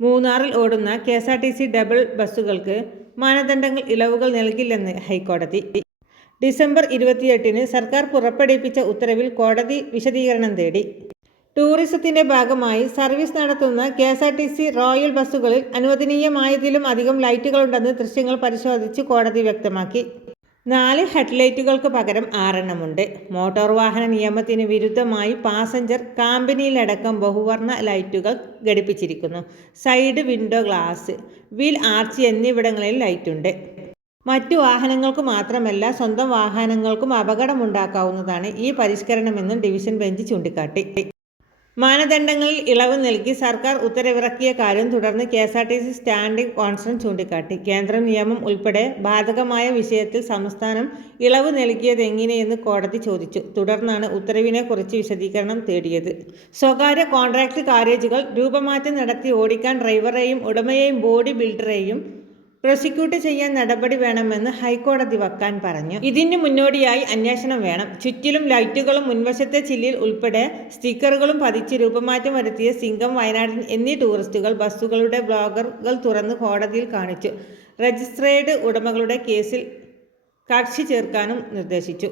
മൂന്നാറിൽ ഓടുന്ന K S R T C double ബസ്സുകൾക്ക് മാനദണ്ഡങ്ങൾ ഇളവുകൾ നൽകില്ലെന്ന് ഹൈക്കോടതി. ഡിസംബർ ഇരുപത്തിയെട്ടിന് സർക്കാർ പുറപ്പെടുവിപ്പിച്ച ഉത്തരവിൽ കോടതി വിശദീകരണം തേടി. ടൂറിസത്തിന്റെ ഭാഗമായി സർവീസ് നടത്തുന്ന K S R T C royal ബസ്സുകളിൽ അനുവദനീയമായതിലും അധികം ലൈറ്റുകളുണ്ടെന്ന് ദൃശ്യങ്ങൾ പരിശോധിച്ച് കോടതി വ്യക്തമാക്കി. നാല് ഹെഡ്ലൈറ്റുകൾക്ക് പകരം ആറെണ്ണമുണ്ട്. മോട്ടോർ വാഹന നിയമത്തിന് വിരുദ്ധമായി പാസഞ്ചർ കാമ്പനിയിലടക്കം ബഹുവർണ ലൈറ്റുകൾ ഘടിപ്പിച്ചിരിക്കുന്നു. Side window glass wheel arch എന്നിവിടങ്ങളിൽ ലൈറ്റുണ്ട്. മറ്റു വാഹനങ്ങൾക്ക് മാത്രമല്ല സ്വന്തം വാഹനങ്ങൾക്കും അപകടമുണ്ടാക്കാവുന്നതാണ് ഈ പരിഷ്കരണമെന്നും ഡിവിഷൻ ബെഞ്ച് ചൂണ്ടിക്കാട്ടി. മാനദണ്ഡങ്ങളിൽ ഇളവ് നൽകി സർക്കാർ ഉത്തരവിറക്കിയ കാര്യം തുടർന്ന് K S R T C standing conference ചൂണ്ടിക്കാട്ടി. കേന്ദ്ര നിയമം ഉൾപ്പെടെ ബാധകമായ വിഷയത്തിൽ സംസ്ഥാനം ഇളവ് നൽകിയതെങ്ങനെയെന്ന് കോടതി ചോദിച്ചു. തുടർന്നാണ് ഉത്തരവിനെക്കുറിച്ച് വിശദീകരണം തേടിയത്. സ്വകാര്യ കോൺട്രാക്ട് കാര്യേജുകൾ രൂപമാറ്റം നടത്തി ഓടിക്കാൻ ഡ്രൈവറെയും ഉടമയെയും ബോഡി ബിൽഡറെയും പ്രോസിക്യൂട്ട് ചെയ്യാൻ നടപടി വേണമെന്ന് ഹൈക്കോടതി വക്കാൻ പറഞ്ഞു. ഇതിന് മുന്നോടിയായി അന്വേഷണം വേണം. ചുറ്റിലും ലൈറ്റുകളും മുൻവശത്തെ ചില്ലിൽ ഉൾപ്പെടെ സ്റ്റിക്കറുകളും പതിച്ച് രൂപമാറ്റം വരുത്തിയ സിംഗം വയനാടൻ എന്നീ ടൂറിസ്റ്റുകൾ ബസ്സുകളുടെ ബ്ലോഗറുകൾ തുറന്ന് കോടതിയിൽ കാണിച്ചു. രജിസ്ട്രേഡ് ഉടമകളുടെ കേസിൽ കക്ഷി ചേർക്കാനും നിർദ്ദേശിച്ചു.